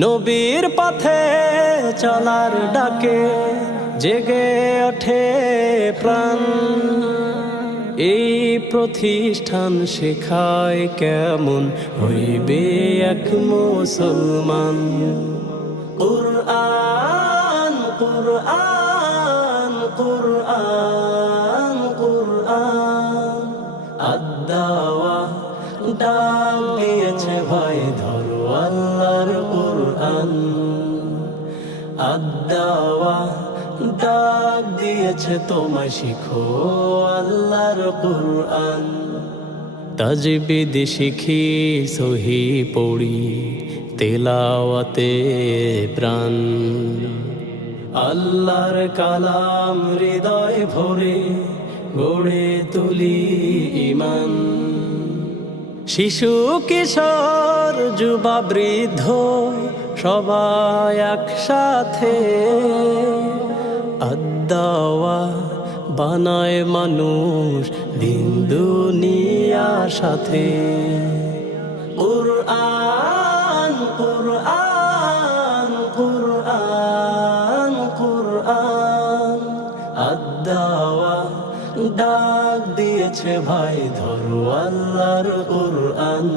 নবীর পথে চলার ডাকে জেগে ওঠে প্রাণ। এই প্রতিষ্ঠান শেখায় কেমন হইবে এক মুসলমান। কুরআন কুরআন কুরআন কুরআন আদ-দাওয়া ডাক দিয়েছে ভাই ধরো আল্লাহর কুরআন। আদ-দাওয়া ডাক দিয়েছে তোমায় শিখো আল্লাহর কুরআন। তাজবিদ শিখি সহি পড়ি তেলাওয়াতে প্রাণ। আল্লাহর কালাম হৃদয় ভরে গড়ে তুলি ঈমান। শিশু কিশোর যুবা বৃদ্ধ সবাই একসাথে আদ-দাওয়া বানায় মানুষ দিন দুনিয়ার সাথে। কুরআন কুরআন কুরআন কুরআন আদ-দাওয়া ডাক দিয়েছে ভাই ধরো আল্লাহর কুরআন।